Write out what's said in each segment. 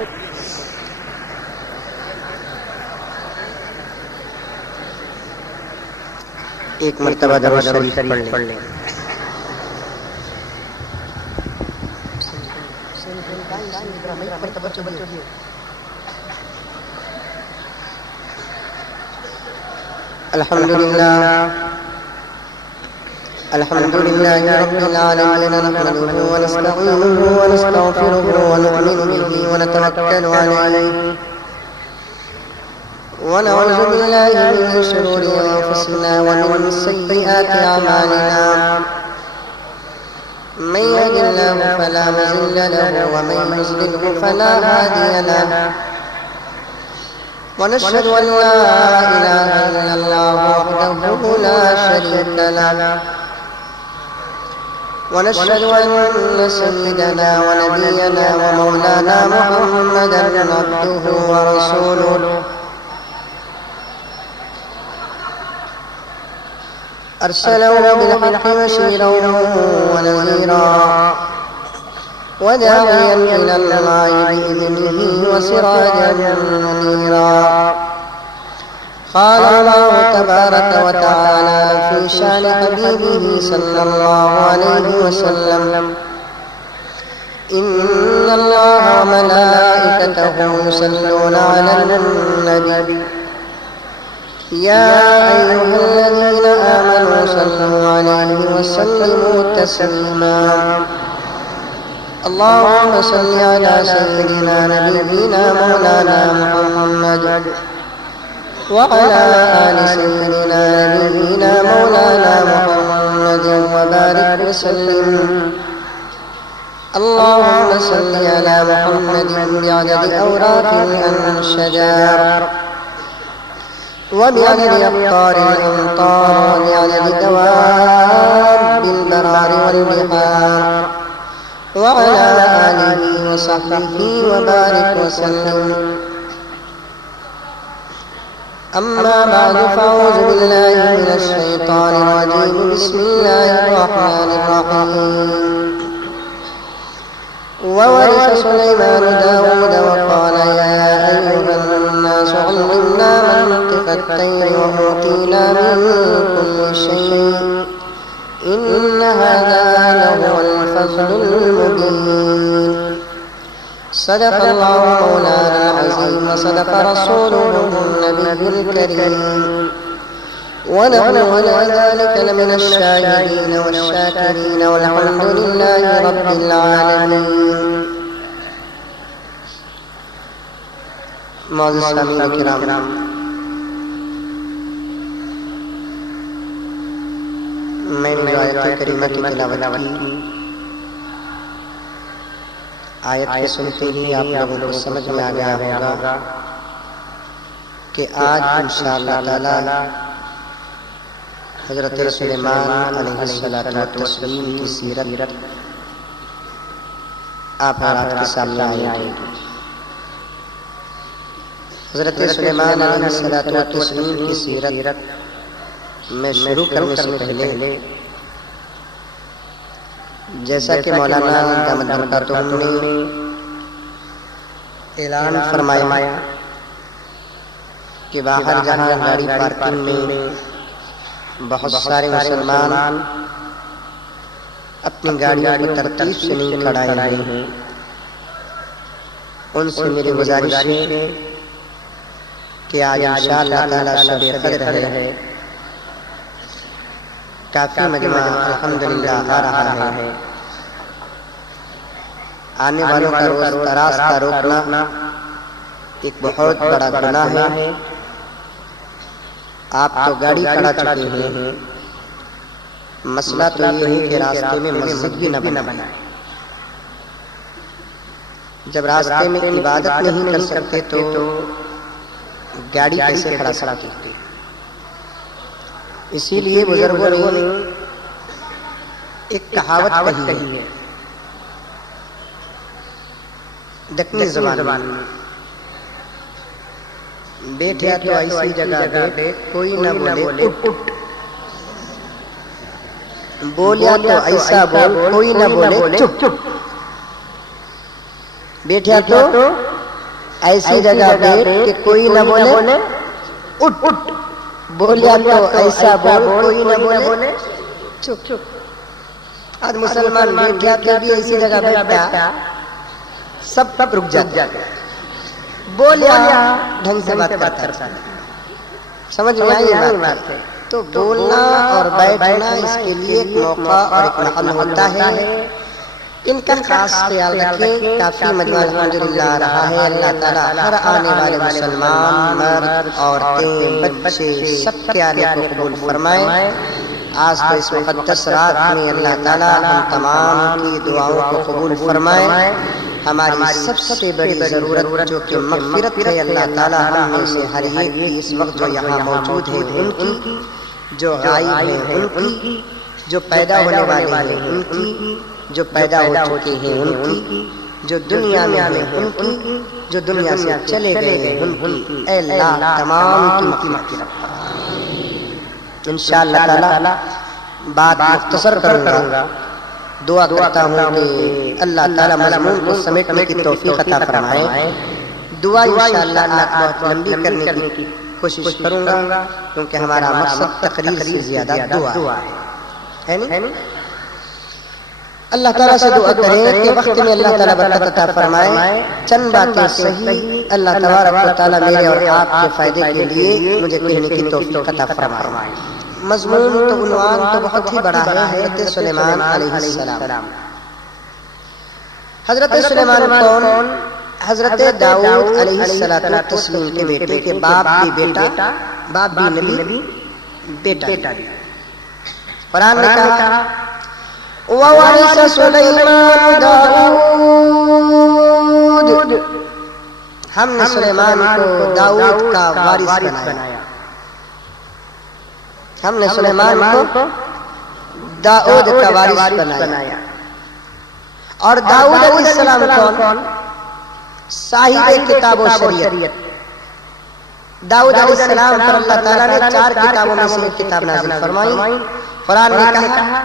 ایک مرتبہ درود شریف پڑھ لیں۔ الحمد لله رب العالمين، نحمده ونستعينه ونستغفره ونؤمن به ونتوكل عليه ونعوذ بالله من شرور أنفسنا ومن سيئات أعمالنا، من يهد الله فلا مضل له ومن يضلل فلا هادي له، ونشهد أن لا إله إلا الله وحده لا شريك له، ونشهد أن سيدنا ونبينا ومولانا محمدا عبده ورسوله، أرسله بالحق بشيرا ونذيرا وداعيا إلى الله بإذنه وسراجا منيرا. قال الله تبارك وتعالى في شأن حبيبه صلى الله عليه وسلم: إن الله وملائكته يصلون على النبي يا أيها الذين آمنوا صلوا عليه وسلموا تسليما. اللهم صل على سيدنا نبينا مولانا محمد وعلى آل سيدنا نبينا مولانا محمد وبارك وسلم. اللهم صل على محمد بعدد أوراق الشجر وبعدد أقطار الأمطار وبعدد دواب البرار والبحار وعلى آله وصحبه وبارك وسلم. أما بعد، فأعوذ بالله من الشيطان الرجيم. بسم الله الرحمن الرحيم. وورث سليمان داود وقال يا أيها الناس علمنا منطق الطير وأوتينا من كل شيء إن هذا لهو الفضل المبين. صدق الله مولانا العظيم وصدق رسوله النبي الكريم، ونحن على ذلك لمن الشاهدين والشاكرين، والحمد لله رب العالمين. معزز سامعین کرام، میں نے جو آیت کریمہ کی تلاوت کی، آیت کے سنتے ہی آپ لوگوں کو سمجھ میں آ گیا ہوگا کہ آج انشاءاللہ تعالی حضرت سلیمان علیہ السلام کی سیرت آپ حضرات کے سامنے آئے گی. حضرت سلیمان علیہ السلام کی سیرت میں شروع کرنے سے پہلے جیسا کہ مولانا دامت برکاتہم نے اعلان فرمایا کہ باہر جہاں گاڑی پارکنگ میں بہت سارے مسلمان اپنی گاڑیوں کو ترتیب سے نہیں کھڑائے ہوئے ہیں، ان سے میری گزارش ہے کہ آج انشاءاللہ تعالی شب قدر ہے، کافی مجمع الحمدللہ آ رہا ہے. آنے والوں کا روز راستہ روکنا ایک بہت بڑا گناہ ہے. آپ تو گاڑی کھڑا چکے ہیں، مسئلہ تو یہ ہے کہ راستے میں مسجد بھی نہ بنائیں. جب راستے میں عبادت نہیں کر سکتے تو گاڑی کیسے کھڑا سکتے؟ اسی لیے بزرگوں نے ایک کہاوت کہی ہے دکنی زبان میں: بیٹھا تو ایسی جگہ بیٹھ کوئی نہ بولے اٹھ، بولیا تو ایسا بول کوئی نہ بولے چپ. بیٹھا تو ایسی جگہ بیٹھ کہ کوئی نہ بولے اٹھ اٹھ، بولیا تو ایسا بول کوئی نہ بولے چپ چپ۔ آج مسلمان بیٹھ گیا پھر بھی ایسی جگہ بیٹھتا سب رک جاتے، بولیا ڈھنگ سے بات کرتا، سمجھ میں آئی بات؟ تو بولنا اور بیٹھنا اس کے لیے ایک موقع اور ایک محل ہوتا ہے، ان کا خاص خیال رکھیں۔ کافی مجموعہ الحمدللہ رہا ہے، اللہ تعالیٰ ہر آنے والے مسلمان مرد عورتیں بچے سب کے آنے کو قبول فرمائے۔ آج تو اس مقدس رات میں اللہ تعالیٰ ہم تمام کی دعاؤں کو قبول فرمائے۔ ہماری سب سے بڑی ضرورت جو کہ مغفرت ہے، اللہ تعالیٰ ہم میں سے ہر ایک کی اس وقت جو یہاں موجود ہے ان کی، جو غائب ہیں ان کی، جو پیدا ہونے والے ہیں ان کی، جو پیدا ہو چکے ہیں ان کی، جو دنیا میں ہیں ان کی، جو دنیا سے چلے گئے ہیں ان کی، اے اللہ تمام کی مغفرت کرنا۔ انشاءاللہ تعالی بات مختصر کروں گا، دعا کرتا ہوں کہ اللہ تعالی مضمون کو سمیٹنے کی توفیق عطا فرمائے۔ دعا انشاءاللہ اللہ بہت لمبی کرنے کی کوشش کروں گا کیونکہ ہمارا مقصد تقریر سے زیادہ دعا ہے نہیں؟ اللہ تعالیٰ سے دعا کریں کہ وقت میں اللہ تعالیٰ برکت عطا فرمائے۔ چند باتیں صحیح اللہ تبارک و تعالیٰ میرے اور آپ کے فائدے کے لیے مجھے کہنے کی توفیق عطا فرمائے۔ مضمون تو عنوان تو بہت ہی بڑا ہے، حضرت سلیمان علیہ السلام۔ حضرت سلیمان کون؟ حضرت داؤد علیہ السلام کے بیٹے کے باپ بھی بیٹا، باپ بھی نبی، بیٹا بھی۔ قرآن نے کہا وَوَرِثَ سُلَيْمَانُ داؤد، ہم نے سلیمان کو داؤد کا وارث بنایا۔ ہم نے سلیمان کو داؤد کا وارث بنایا۔ اور داؤد علیہ السلام کون؟ صاحب کتاب و شریعت۔ داؤد علیہ السلام پر اللہ تعالیٰ نے 4 کتابوں میں سے ایک کتاب نازل فرمائی۔ قرآن نے کہا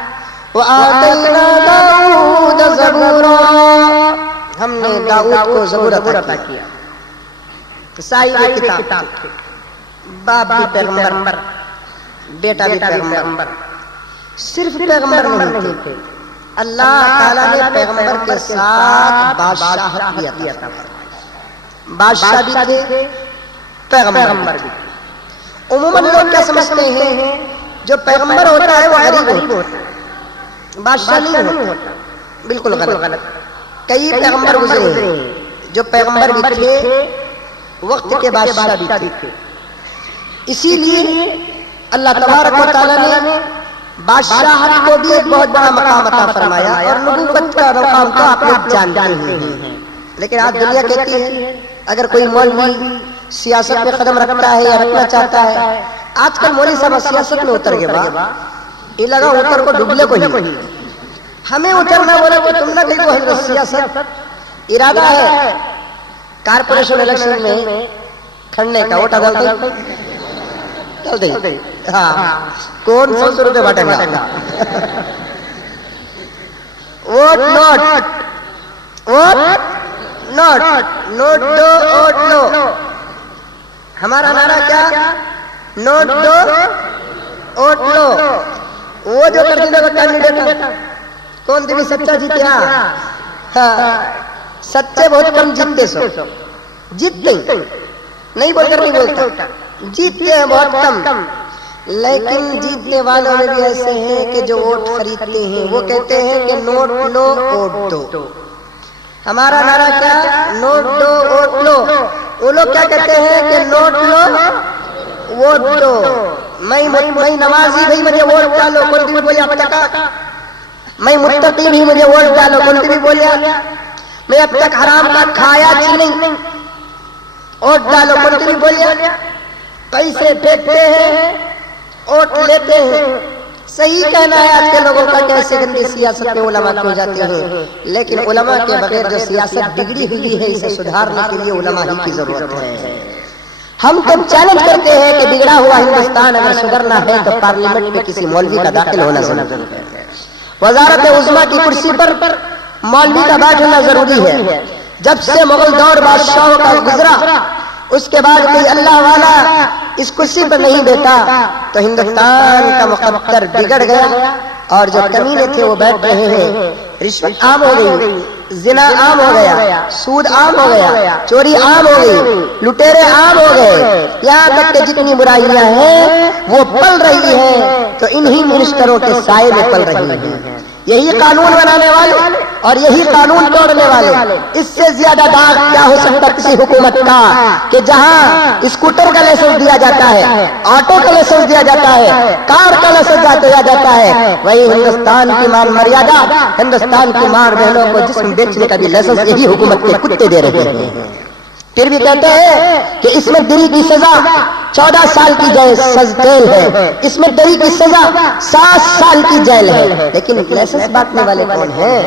وَآتَيْنَا دَاؤُودَ زَبُورًا، ہم نے داؤد کو زبور عطا کیا۔ صاحب کتاب، باپ بھی پیغمبر، بیٹا بھی پیغمبر، صرف پیغمبر نہیں تھے، اللہ تعالیٰ نے پیغمبر کے ساتھ بادشاہت بھی عطا فرمائی۔ بادشاہ بھی تھے، پیغمبر بھی۔ عموماً لوگ کیا سمجھتے ہیں جو پیغمبر ہوتا ہے وہ غریب ہوتا ہے، بادشاہ نہیں ہوتا، بالکل غلط۔ کئی پیغمبر گزرے ہیں جو پیغمبر بھی تھے، وقت کے بادشاہ بھی تھے۔ اسی لیے اللہ تبارک و تعالیٰ نے بادشاہت کو بھی ایک بہت بڑا مقام عطا فرمایا، اور نبوت کا مقام تو آپ لوگ جانتے ہیں۔ لیکن آج دنیا کہتی ہے اگر کوئی مولوی سیاست میں قدم رکھتا ہے یا رکھنا چاہتا ہے، آج کل مولوی صاحب سیاست میں اتر گئے، یہ لگا اتر کو ڈبلے کو ہی، ہمیں اترنا بولا کہ تم نہ کہیں وہ حضرت سیاست ارادہ ہے کارپوریشن الیکشن میں کھڑنے کا، ووٹ ڈال دیں، ہاں کون 100 روپے بانٹے گا؟ ووٹ نوٹ دو ووٹ لو، ہمارا نعرہ کیا؟ نوٹ دو ووٹ لو۔ وہ جو کر دے کینڈیڈیٹ کون تھی سچا جیتے؟ ہاں سچے بہت کم جیتتے، جیتتے نہیں بول کر نہیں بولتا، جیتتے ہیں بہت کم، لیکن جیتنے والوں میں بھی ایسے ہیں کہ جو ووٹ خریدتے ہیں، وہ کہتے ہیں کہ نوٹ لو ووٹ دو۔ ہمارا نعرہ کیا؟ نوٹ دو ووٹ لو۔ وہ لوگ کیا کہتے ہیں کہ نوٹ لو ووٹ دو۔ میں نمازی بھی مجھے ووٹ ڈالو، کون بھی بولیا اب تک، میں متقی بھی مجھے ووٹ ڈالو، کون بھی بولیا، میں اب تک حرام کا کھایا چی نہیں، ووٹ ڈالو، کون بھی بولیا، پیسے پھینکتے ہیں ووٹ لیتے ہیں۔ صحیح کہنا ہے آج کے لوگوں کا کہ ایسے گندی سیاست میں علماء کیوں جاتے ہیں، لیکن علماء کے بغیر جو سیاست بگڑی ہوئی ہے اسے سدھارنے کے لیے علماء ہی کی ضرورت ہے۔ ہم تو چیلنج کرتے ہیں کہ بگڑا ہوا ہندوستان اگر سدھرنا ہے تو پارلیمنٹ میں کسی مولوی کا داخل ہونا ضروری ہے، وزارت عظمیٰ کی کرسی پر مولوی کا بیٹھنا ضروری ہے۔ جب سے مغل دور بادشاہوں کا گزرا اس کے بعد کوئی اللہ والا اس کرسی پر نہیں بیٹھا تو ہندوستان کا مقدر بگڑ گیا، اور جو کمینے تھے وہ بیٹھ رہے ہیں، رشوت عام ہو گئی، زنا عام ہو گیا، سود عام ہو گیا، چوری عام ہو گئی، لٹیرے عام ہو گئے، یہاں تک کہ جتنی برائیاں ہیں وہ پل رہی ہیں تو انہی منسٹروں کے سائے میں پل رہی ہیں۔ یہی قانون بنانے والے اور یہی قانون توڑنے والے، اس سے زیادہ داغ کیا ہو سکتا کسی حکومت کا کہ جہاں اسکوٹر کا لائسنس دیا جاتا ہے، آٹو کا لائسنس دیا جاتا ہے، کار کا لائسنس دیا جاتا ہے، وہی ہندوستان کی مان مریادہ، ہندوستان کی ماں بہنوں کو جسم بیچنے کا بھی لائسنس یہی حکومت کے کتے دے رہے ہیں۔ پھر بھی کہتے ہیں کہ اس میں دری کی سزا 14 سال کی جیل ہے، اس میں دری کی سزا 7 سال کی جیل ہے، لیکن لائسنس بانٹنے والے کون ہیں؟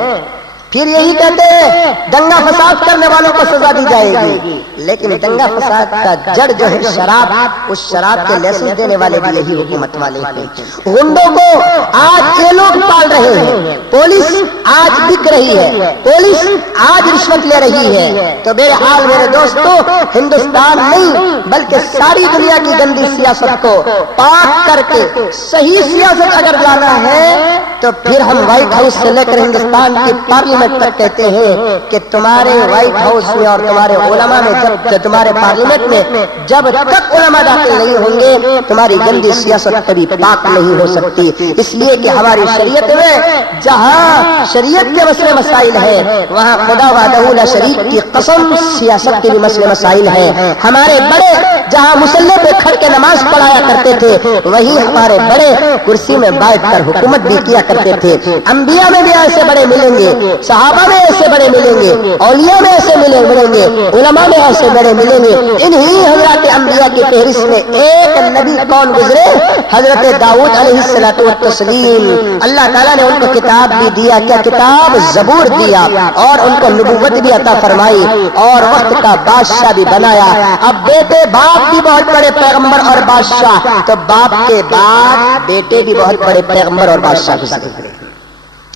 پھر یہی کہتے ہیں دنگا فساد کرنے والوں کو سزا دی جائے گی، لیکن دنگا فساد کا جڑ جو ہے شراب، اس شراب کے لائسنس دینے والے بھی یہی حکومت والے ہیں۔ غنڈوں کو آج یہ لوگ پال رہے ہیں، پولیس آج بک رہی ہے، پولیس آج رشوت لے رہی ہے، تو بہرحال میرے دوستو ہندوستان نہیں بلکہ ساری دنیا کی گندی سیاست کو پاک کر کے صحیح سیاست اگر لانا ہے تو پھر ہم وائٹ ہاؤس سے لے کر ہندوستان کی پارلیمنٹ تک کہتے ہیں کہ تمہارے وائٹ ہاؤس میں اور تمہارے علماء میں جب تمہارے پارلیمنٹ میں جب تک علماء داخل نہیں ہوں گے تمہاری گندی سیاست کبھی پاک نہیں ہو سکتی، اس لیے کہ ہماری شریعت میں جہاں شریعت کے مسئلے مسائل ہیں وہاں خدا وحدہ لا شریک کی قسم سیاست کے بھی مسئلے مسائل ہیں۔ ہمارے بڑے جہاں مصلی پہ کھڑ کے نماز پڑھایا کرتے تھے وہی ہمارے بڑے کرسی میں بیٹھ کر حکومت بھی کیا کرتے تھے۔ انبیاء میں بھی ایسے بڑے ملیں گے، صحابہ میں ایسے بڑے ملیں گے، اولیاء میں ایسے ملیں گے، علماء میں ایسے بڑے ملیں گے۔ انہی حضرات انبیاء کی فہرست میں ایک نبی کون گزرے؟ حضرت داؤد علیہ الصلوۃ والتسلیم۔ اللہ تعالیٰ نے ان کو کتاب بھی دیا، کیا کتاب؟ زبور دیا، اور ان کو نبوت بھی عطا فرمائی اور وقت کا بادشاہ بھی بنایا۔ اب بیٹے باپ بھی بہت بڑے پیغمبر اور بادشاہ، تو باپ کے بعد بیٹے بھی بہت بڑے پیغمبر اور بادشاہ گزرے۔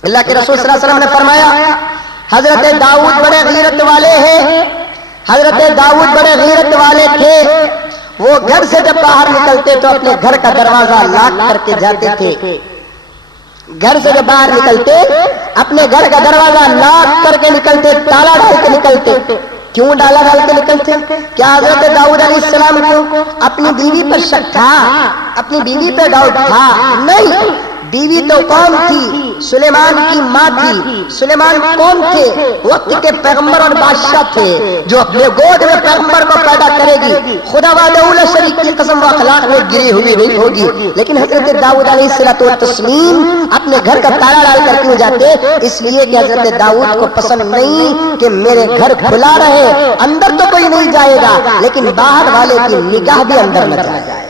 اللہ کے رسول صلی اللہ علیہ وسلم نے فرمایا حضرت داؤد بڑے غیرت والے ہیں، حضرت داؤد بڑے غیرت والے تھے، وہ گھر سے جب باہر نکلتے تو اپنے گھر کا دروازہ لاک کر کے جاتے تھے، گھر سے جب باہر نکلتے اپنے گھر کا دروازہ لاک کر کے نکلتے، تالا ڈال کے نکلتے۔ کیوں ڈالا ڈال کے نکلتے؟ کیا حضرت داؤد علیہ السلام کو اپنی بیوی پر شک تھا، اپنی بیوی پر ڈاؤٹ تھا؟ نہیں، بیوی تو کون تھی؟ سلیمان کی ماں تھی۔ سلیمان کون تھے؟ وقت کے پیغمبر اور بادشاہ تھے، جو اپنے گود میں پیغمبر کو پیدا کرے گی خدا وحدہ لا شریک کی قسم و اخلاق میں گری ہوئی نہیں ہوگی۔ لیکن حضرت داؤد علیہ الصلوۃ والتسلیم اپنے گھر کا تالا ڈال کر کیوں جاتے؟ اس لیے کہ حضرت داؤد کو پسند نہیں کہ میرے گھر کھلا رہے، اندر تو کوئی نہیں جائے گا لیکن باہر والے کی نگاہ بھی اندر نہ جائے،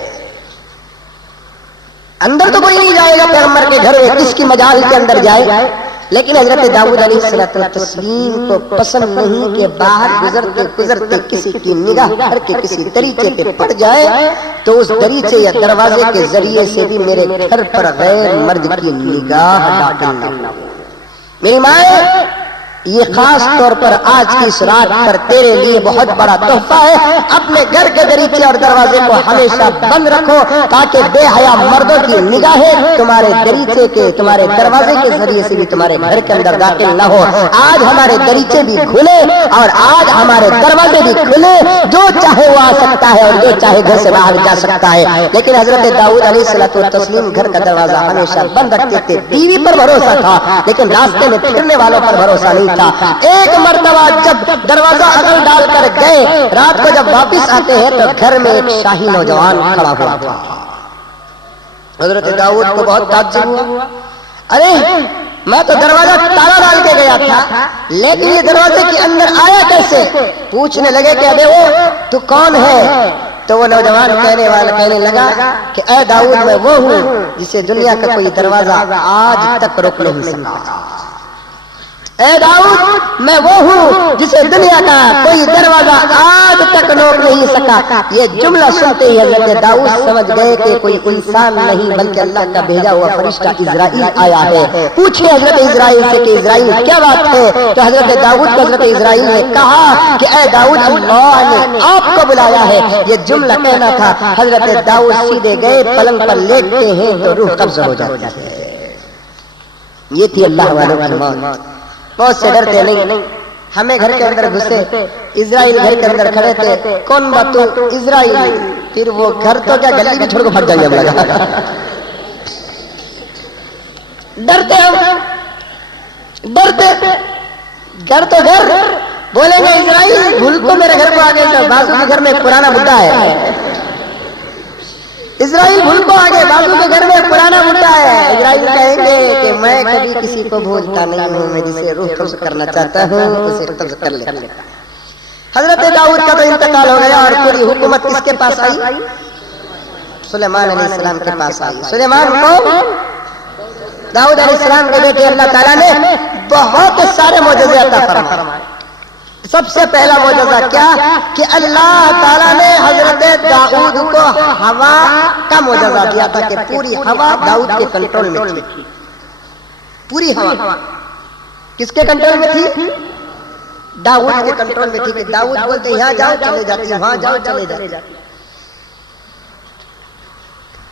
اندر تو کوئی نہیں جائے گا پیغمبر کے گھر میں، کس کی مجال کے اندر جائے۔ لیکن حضرت داؤد علیہ الصلوۃ والتسلیم کو پسند نہیں کہ باہر گزرتے گزرتے کسی کی نگاہ گھر کے کسی دریچے پہ پڑ جائے تو اس دریچے یا دروازے کے ذریعے سے بھی میرے گھر پر غیر مرد کی نگاہ داخل نہ ہو۔ میری مائیں، یہ خاص طور پر آج کی اس رات پر تیرے لیے بہت بڑا تحفہ ہے۔ اپنے گھر کے دریچے اور دروازے کو ہمیشہ بند رکھو تاکہ بے حیا مردوں کی نگاہیں تمہارے دریچے کے، تمہارے دروازے کے ذریعے سے بھی تمہارے گھر کے اندر داخل نہ ہو۔ آج ہمارے دریچے بھی کھلے اور آج ہمارے دروازے بھی کھلے، جو چاہے وہ آ سکتا ہے اور جو چاہے گھر سے باہر جا سکتا ہے۔ لیکن حضرت داؤد علیہ الصلوۃ والتسلیم گھر کا دروازہ ہمیشہ بند رکھتے تھے۔ بیوی پر بھروسہ تھا لیکن راستے میں پھرنے والوں پر بھروسہ نہیں تھا۔ ایک مرتبہ جب دروازہ اگل ڈال کر گئے، رات کو جب واپس آتے ہیں تو گھر میں ایک شاہی نوجوان کھڑا ہوا تھا۔ حضرت داؤد کو بہت تعجب ہوا، ارے میں تو دروازہ تالا ڈال کے گیا تھا لیکن یہ دروازے کے اندر آیا کیسے؟ پوچھنے لگے کہ ابے تو کون ہے؟ تو وہ نوجوان کہنے لگا کہ اے داؤد میں وہ ہوں جسے دنیا کا کوئی دروازہ آج تک روک نہیں سکا۔ اے داؤد میں وہ ہوں جسے دنیا کا کوئی دروازہ آج تک تک روک نہیں سکا۔ یہ جملہ سنتے ہی حضرت داؤد سمجھ گئے کہ کوئی انسان نہیں بلکہ اللہ کا بھیجا ہوا فرشتہ اسرائیل آیا ہے۔ پوچھے حضرت اسرائیل سے کہ اسرائیل کیا بات ہے؟ تو حضرت داؤد کو حضرت اسرائیل نے کہا کہ اے داؤد اللہ نے آپ کو بلایا ہے۔ یہ جملہ کہنا تھا۔ حضرت داؤد سیدھے گئے، پلنگ پر لیٹتے ہیں تو روح قبض ہو جاتی ہے۔ یہ تھی اللہ والوں کی موت سے ڈرتے نہیں۔ ہمیں گھر کے اندر گھسے، اسرائیل گھر کے اندر کھڑے تھے، کون بات تو اسرائیل، پھر وہ گھر تو کیا گلی بھی چھوڑ کو بھگ جائیں گے ہم لگا۔ ڈرتے ہم، ڈرتے، گھر تو گھر بولیں گے اسرائیل بھول کو میرے گھر کو آ گئے، بازو کے گھر میں ایک پرانا بڈھا ہے، اسرائیل بھول کو آگے بازو کے گھر میں پرانا بڈھا ہے۔ اسرائیل کہیں گے کہ میں کبھی کسی کو بھولتا نہیں ہوں، میں جسے روح قبض کرنا چاہتا ہوں اسے قبض کر لیتا ہوں۔ حضرت داؤد کا تو انتقال ہو گیا اور پوری حکومت کس کے پاس آئی؟ سلیمان علیہ السلام کے پاس آئی۔ سلیمان کو داؤد علیہ السلام کے بیٹے اللہ تعالیٰ نے بہت سارے معجزے عطا فرمائے۔ سب سے پہلا معجزہ کیا کہ اللہ تعالیٰ نے حضرت داؤد کو ہوا کا معجزہ دیا تھا کہ پوری ہوا داؤد کے کنٹرول میں تھی۔ پوری ہوا کس کے کنٹرول میں تھی؟ داؤد کے کنٹرول میں تھی کہ داؤد بولتے یہاں جاؤ چلے جاتی، وہاں جاؤ چلے جاتی۔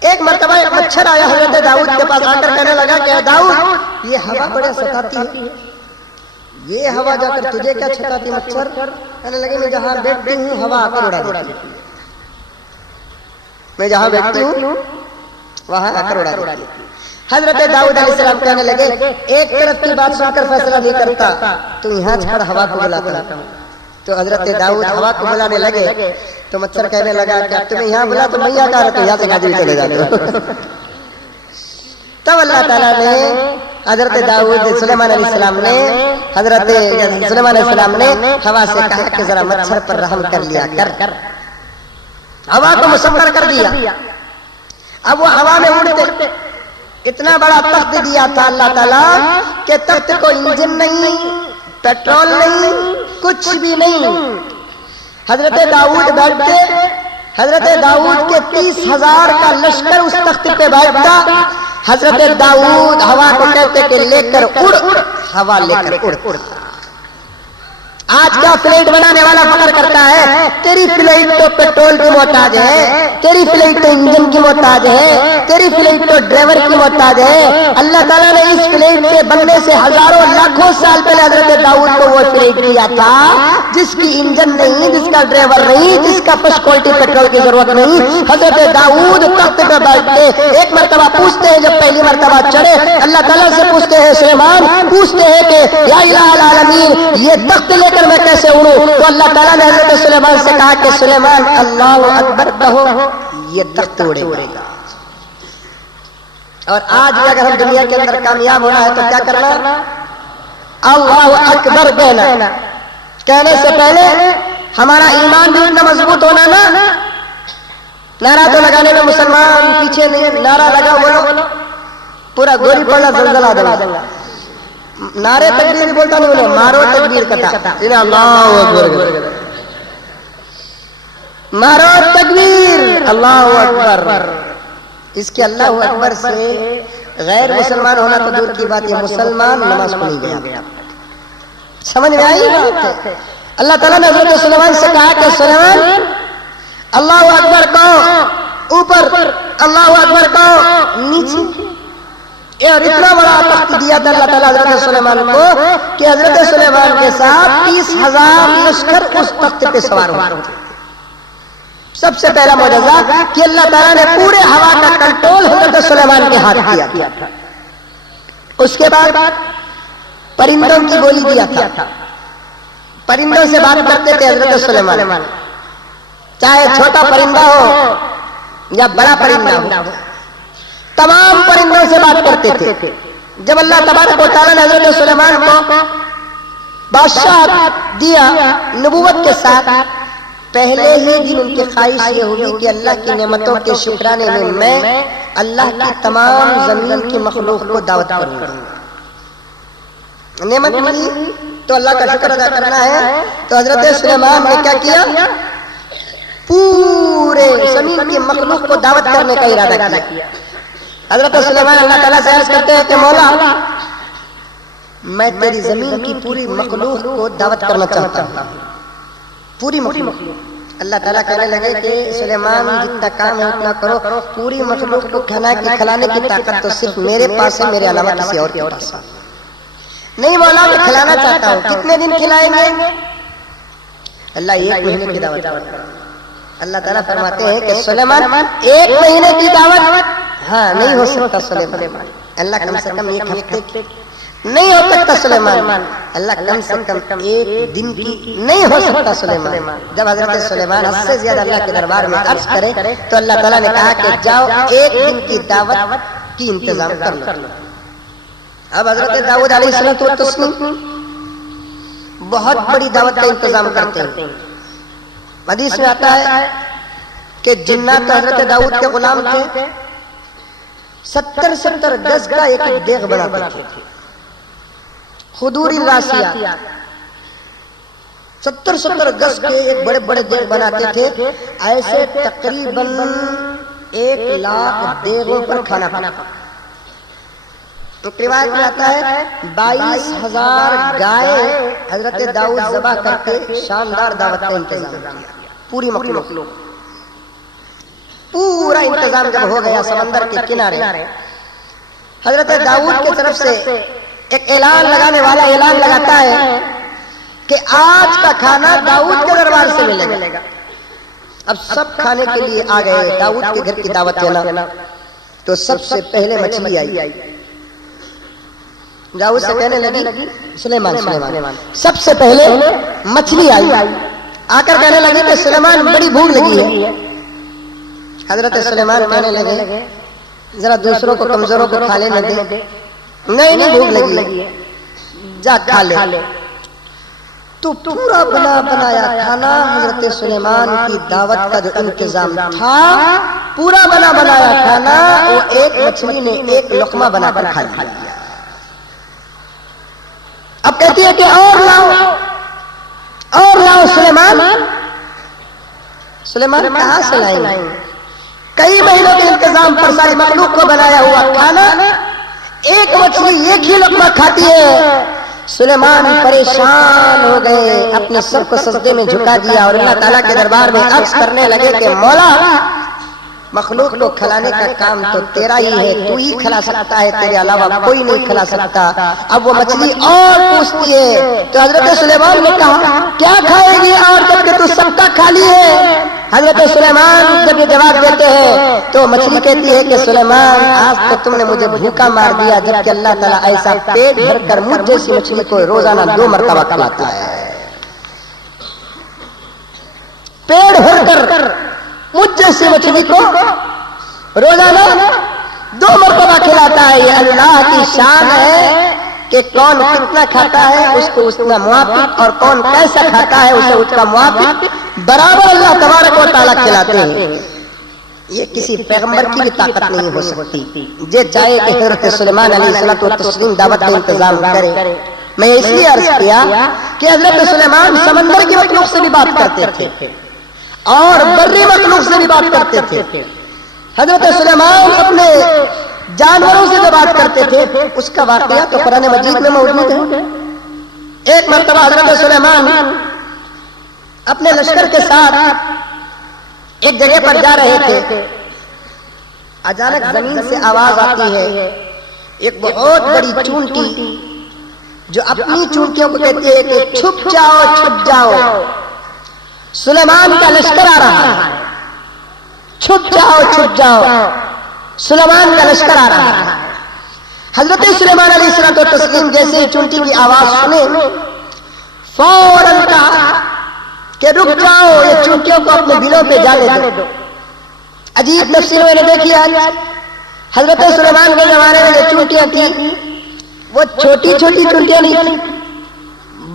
ایک مرتبہ ایک مچھر آیا حضرت داؤد کے پاس آ کر کہنے لگا کہ داؤد یہ ہوا بڑے ستاتی ہے، یہ ہوا جا کر تجھے کیا چھتاتی؟ مچھر کہنے لگے میں جہاں بیٹھتی ہوں ہوا آ کر اڑا دیتی ہے، میں جہاں بیٹھتی ہوں وہاں آ کر اڑا دیتی ہے۔ حضرت داؤد علیہ السلام کہنے لگے ایک طرف کی بات سن کر فیصلہ نہیں کرتا، تو یہاں چھڑ ہوا کو بلاتا ہوں۔ تو حضرت داؤد ہوا کو بلانے لگے تو مچھر کہنے لگا کہ تمہیں یہاں بلا تو میں یہاں کہا تو یہاں سے کھاتے چلے جاتے ہو۔ تب اللہ تعالیٰ نے حضرت داؤد سلیمان علیہ السلام نے حضرت سلیمان علیہ السلام نے ہوا سے کہا کہ ذرا مچھر پر رحم کر لیا کر، ہوا کو مسخر کر دیا۔ اب وہ ہوا میں اڑتے، اتنا بڑا تخت دیا تھا اللہ تعالیٰ کہ تخت کو انجن نہیں، پیٹرول نہیں، کچھ بھی نہیں۔ حضرت داؤد بیٹھتے، حضرت داؤد کے 30,000 کا لشکر اس تخت پہ بیٹھتا، حضرت داؤد ہوا کو کہتے کہ لے کر اڑ، ہوا لے کر اڑ۔ آج کیا فلائٹ بنانے والا فخر کرتا ہے تیری فلائٹ تو پیٹرول کی محتاج ہے، تیری فلائٹ تو انجن کی محتاج ہے، تیری فلائٹ تو ڈرائیور کی محتاج ہے۔ اللہ تعالیٰ نے اس فلائٹ کے بننے سے ہزاروں لاکھوں سال پہلے حضرت داؤد کو وہ فلائٹ دیا تھا جس کی انجن نہیں، جس کا ڈرائیور نہیں، جس کا فرسٹ کوالٹی پیٹرول کی ضرورت نہیں۔ حضرت داؤد تخت پہ بیٹھتے، ایک مرتبہ پوچھتے ہیں جب پہلی مرتبہ چڑھے اللہ تعالیٰ سے پوچھتے ہیں سلیمان پوچھتے ہیں کہ یا الہ العالمین یہ تخت لے میں کیسے اڑوں؟ تو اللہ تعالیٰ نے حضرت سلیمان سے کہا کہ سلیمان اللہ اکبر کہو یہ تخت اڑے گا۔ اور آج بھی اگر ہم دنیا کے اندر کامیاب ہونا ہے تو کیا کرنا؟ اللہ اکبر کہنا۔ کہنے سے پہلے ہمارا ایمان بھی اتنا مضبوط ہونا نا۔ نعرہ تو لگانے میں مسلمان پیچھے نہیں، نعرہ لگا بولو پورا گولی پڑا زلزلہ دیں گا۔ نعرے تکبیر بھی بولتا نہیں، بولے مارو تکبیر کہتا، اللہ اکبر، مارو تکبیر اللہ اکبر۔ اس کے اللہ اکبر سے غیر مسلمان ہونا تو دور کی بات، یہ مسلمان نماز کو نہیں گیا۔ سمجھ میں آئی بات؟ اللہ تعالیٰ نے حضرت سلیمان سے کہا کہ سلیمان اللہ اکبر کہو اوپر، اللہ اکبر کہو نیچے۔ اور اتنا بڑا تخت دیا تھا اللہ تعالیٰ حضرت سلیمان کو کہ حضرت سلیمان کے ساتھ 30,000 لشکر اس تخت پہ سوار ہوتے۔ سب سے پہلا معجزہ کہ اللہ تعالیٰ نے پورے ہوا کا کنٹرول حضرت سلیمان کے ہاتھ کیا تھا۔ اس کے بعد پرندوں کی بولی دیا تھا، پرندوں سے بات کرتے تھے حضرت سلیمان، چاہے چھوٹا پرندہ ہو یا بڑا پرندہ ہو، تمام پرندوں سے بات کرتے تھے۔ جب اللہ تبارک و تعالیٰ نے حضرت سلیمان کو بادشاہ دیا نبوت کے ساتھ، پہلے ہی دن ان کی خواہش یہ ہوئی کہ اللہ کی نعمتوں کے شکرانے میں اللہ کی تمام زمین کی مخلوق کو دعوت کروں گا۔ نعمت ملی تو اللہ کا شکر ادا کرنا ہے۔ تو حضرت سلیمان نے کیا کیا؟ پورے زمین کی مخلوق کو دعوت کرنے کا ارادہ کیا. حضرت سلیمان اللہ تعالیٰ سے عرض کرتے ہیں کہ مولا میں تیری زمین کی پوری مخلوق کو دعوت کرنا چاہتا ہوں. پوری مخلوق. اللہ تعالیٰ کہنے لگے کہ سلیمان جتنا کام ہے اتنا کرو، پوری مخلوق کو کھلانے کی طاقت تو صرف میرے پاس ہے، میرے علاوہ کسی اور کے پاس نہیں. مولا میں کھلانا چاہتا ہوں. کتنے دن کھلائیں گے؟ اللہ 1 مہینے کی دعوت. اللہ تعالیٰ فرماتے ہیں کہ سلیمان 1 مہینے کی دعوت ہاں نہیں ہو سکتا سلیمان. اللہ کم سے کم 1 ہفتے نہیں ہو سکتا سلیمان. اللہ کم سے کم 1 دن کی نہیں ہو سکتا سلیمان. جب حضرت سلیمان حد سے زیادہ اللہ کے دربار میں عرض کرے تو اللہ تعالیٰ نے کہا کہ جاؤ 1 دن کی دعوت کی انتظام کر لو. اب حضرت داؤد علیہ الصلوۃ والتسلیم بہت بڑی دعوت کا انتظام کرتے ہیں. حدیث میں آتا ہے کہ جنات حضرت داؤد کے غلام تھے، 70 گز کا ایک دیگ بناتے تھے. خدور راسیہ 70 گز کے ایک بڑے بڑے دیگ بناتے تھے. ایسے تقریباً 1 لاکھ دیگوں پر کھانا پکاتے. روایت میں آتا ہے 22,000 گائے حضرت داؤد ذبح کر کے شاندار دعوت کا انتظام کیا. پوری مخلوق پورا انتظام جب ہو گیا سمندر کے کنارے، حضرت داؤد کی طرف سے ایک اعلان لگانے والا اعلان لگاتا ہے کہ آج کا کھانا داؤد کے دربار سے ملے گا. اب سب کھانے کے لیے آ گئے. داؤد کے گھر کی دعوت ہے نا، تو سب سے پہلے مچھلی آئی. داؤد سے کہنے لگی سلیمان سب سے پہلے مچھلی آئی. آ کر کہنے لگی کہ سلیمان بڑی بھوک لگی ہے. حضرت سلیمان کہنے لگے ذرا دوسروں کو کمزوروں کو کھا لینے دے. نہیں بھوک لگی ہے، جا کھا لے. تو پورا بنایا کھانا حضرت سلیمان کی دعوت کا جو انتظام تھا، پورا بنایا کھانا وہ ایک مچھلی نے 1 لقمہ بنا کر کھا لیا. اب کہتی ہے کہ اور لاؤ سلیمان کہاں سے لائیں؟ کئی مہینوں کے انتظام پر ساری مخلوق کو بنایا ہوا کھانا 1 مچھلی 1 ہی لقمہ کھاتی ہے. سلیمان پریشان ہو گئے، اپنے سر کو سجدے میں جھکا دیا اور اللہ تعالیٰ کے دربار میں عرض کرنے لگے کہ مولا مخلوق کو کھلانے کا کام تو تیرا ہی ہے، تو ہی کھلا سکتا ہے، تیرے علاوہ کوئی نہیں کھلا سکتا. اب وہ مچھلی اور پوچھتی ہے تو حضرت سلیمان نے کہا کیا کھائے گی اور جب کہ تو سب کا کھا لی ہے؟ حضرت سلیمان جب یہ جواب دیتے ہیں تو مچھلی کہتی ہے کہ سلیمان آج تو تم نے مجھے بھوکا مار دیا، جبکہ اللہ تعالیٰ ایسا پیٹ بھر کر مجھ جیسی مچھلی کو روزانہ 2 مرتبہ کھلاتا ہے. پیٹ بھر کر مجھ جیسی مچھلی کو روزانہ 2 مرتبہ کھلاتا ہے. یہ اللہ کی شان ہے کہ کون کتنا کھاتا ہے اس کو اتنا موافق، اور کون کیسا کھاتا ہے اسے اس کا موافق برابر اللہ تبارک و تعالیٰ کھلاتے ہیں. یہ کسی پیغمبر کی بھی طاقت نہیں ہو سکتی. یہ چاہے کہ حضرت سلیمان علیہ الصلوۃ والتسلیم دعوت کا انتظام کرے. میں اس لیے عرض کیا کہ حضرت سلیمان سمندر کی مخلوق سے بھی بات کرتے تھے اور بری مخلوق سے بھی بات کرتے تھے. حضرت سلیمان اپنے جانوروں سے جو بات کرتے تھے اس کا واقعہ تو قرآن مجید میں موجود ہے. ایک مرتبہ حضرت سلیمان اپنے لشکر کے ساتھ ایک جگہ پر جا رہے تھے. اچانک زمین سے آواز آتی ہے. ایک بہت بڑی چونٹی جو اپنی چونٹیوں کو کہتی ہے کہ چھپ جاؤ. سلیمان کا لشکر آ رہا ہے، چھپ جاؤ. سلیمان کا لشکر آ رہا ہے. حضرت سلیمان علیہ الصلوۃ والتسلیم جیسے چونٹی کی آواز سنے فوراً کہا کہ رک جاؤ، یہ چونٹیوں کو اپنے بلوں پہ جانے دو. عجیب تفسیر میں نے دیکھی آج. حضرت سلیمان کے زمانے میں جو چونٹیاں تھیں وہ چھوٹی چونٹیاں نہیں تھیں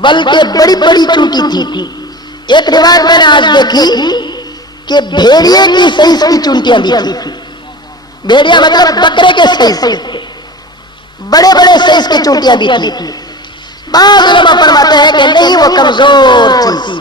بلکہ بڑی بڑی چونٹی تھی. ایک روایت میں نے آج دیکھی کہ بھیڑیے کی سائز کی چونٹیاں بھی تھی. بھیڑیا مطلب بکرے کے سائز، بڑے سائز کی چونٹیاں بھی تھی. بعض علماء فرماتے ہیں کہ نہیں وہ کمزور تھی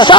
100